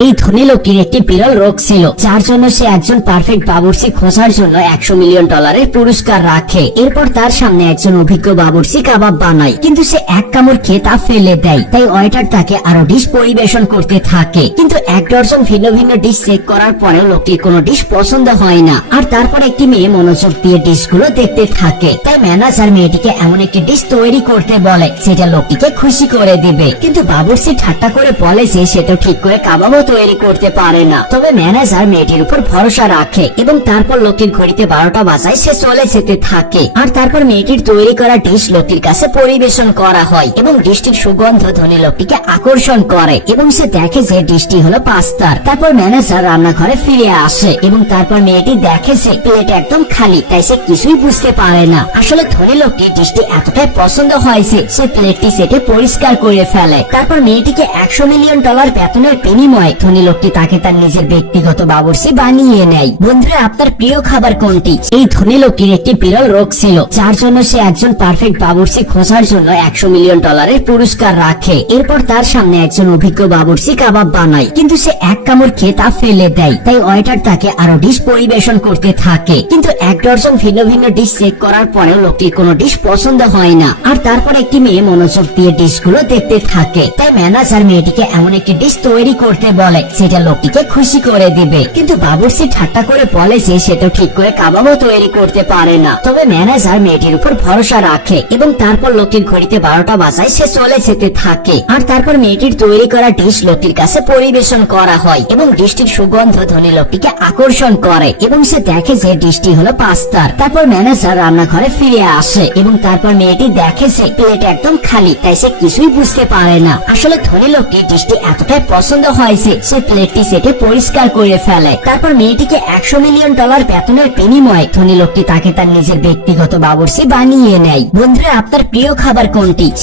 এই ধনী লোকটির একটি বিরল রোগ ছিল, যার জন্য সে একজন পারফেক্ট বাবুর্চি খোঁজার জন্য $100 মিলিয়ন পুরস্কার রাখে। এরপর তার সামনে একজন অভিজ্ঞ বাবুর্চি কাবাব বানায়, কিন্তু সে এক কামড় খেয়ে তা ফেলে দেয়। তাই ওয়েটার তাকে আরো ডিশ পরিবেশন করতে থাকে, কিন্তু 1 ডজন ভিন্ন ভিন্ন ডিশ চেক করার পরেও লোকটির কোনো ডিশ পছন্দ হয় না। আর তারপর একটি মেয়ে মনোযোগ দিয়ে ডিশগুলো দেখতে থাকে। তাই ম্যানেজার মেয়েটিকে এমন একটি ডিশ তৈরি করতে বলে যেটা লোকটিকে খুশি করে দিবে, কিন্তু বাবুর্চি ঠাট্টা করে বলে যে সে তো ঠিক করে কাবাবও তৈরি করতে পারে না। তবে ম্যানেজার মেয়েটির উপর ভরসা রাখে এবং তারপর লোকটির ঘড়িতে 12টা বাজায় সে চলে যেতে থাকে। আর তারপর মেয়েটির তৈরি করা ডিশ লোকটির কাছে পরিবেশন করা হয় এবং ডিশটির সুগন্ধ ধনী লোকটিকে আকর্ষণ করে এবং সে দেখে যে ডিশটি হলো পাস্তার। তারপর ম্যানেজার রান্নাঘরে ফিরে আসে এবং তারপর মেয়েটি দেখে যে প্লেট একদম খালি, তাই সে কিছুই বুঝতে পারে না। আসলে ধনী লোকটি ডিশটি এতটাই পছন্দ হয়েছে সে প্লেটটি সেটে পরিষ্কার করে ফেলে। তারপর মেয়েটিকে $100 মিলিয়ন বেতনের বিনিময়ে ধনী লোকটি তাকে তার নিজের ব্যক্তিগত বাবুর্চি বানিয়ে নেয়। বন্ধুরা, আপনার প্রিয় খাবার কোনটি? এই ধনী লোকটির একটি বিরল রোগ ছিল, যার জন্য সে একজন পারফেক্ট বাবুর্চি খোঁজার জন্য $100 মিলিয়ন পুরস্কার রাখে। এরপর তার সামনে একজন অভিজ্ঞ বাবুর্চি কাবাব বানায়, কিন্তু সে এক কামড় খেয়ে তা ফেলে দেয়। তাই ওয়েটার তাকে আরো ডিশ পরিবেশন করতে থাকে, কিন্তু 1 ডজন ভিন্ন ভিন্ন ডিশ চেক করার পরেও লোকটির কোনো ডিশ পছন্দ হয় না। আর তারপর একটি মেয়ে মনোযোগ দিয়ে ডিশগুলো দেখতে থাকে। তাই ম্যানেজার মেয়েটিকে এমন একটি ডিশ তৈরি করতে বলে যেটা লোকটিকে খুশি করে দিবে, কিন্তু বাবুর্চি ঠাট্টা করে বলে যে সে তো ঠিক করে কাবাবও তৈরি করতে পারে না। তবে ম্যানেজার মেয়েটির উপর ভরসা রাখে এবং তারপর লোকটির ঘড়িতে 12টা বাজায় সে চলে যেতে থাকে। আর তারপর মেয়েটির তৈরি করা ডিশ লোকটির কাছে পরিবেশন করা হয় এবং ডিশটির সুগন্ধ ধনী লোকটিকে আকর্ষণ করে এবং সে দেখে যে ডিশটি হলো পাস্তার। তারপর ম্যানেজার রান্নাঘরে ফিরে আসে এবং তারপর মেয়েটি দেখে যে প্লেট একদম খালি, তাই সে কিছুই বুঝতে পারে না। আসলে ধনী লোকটি ডিশটি এতটাই পছন্দ হয়েছে সে প্লেটটি সেটে পরিষ্কার করে ফেলে। তারপর মেয়েটিকে $100 মিলিয়ন বেতনের বিনিময়ে ধনী লোকটি তাকে তার নিজের ব্যক্তিগত বাবুর্চি বানিয়ে নেয়। বন্ধুরা, আপনার প্রিয় খাবার কোনটি?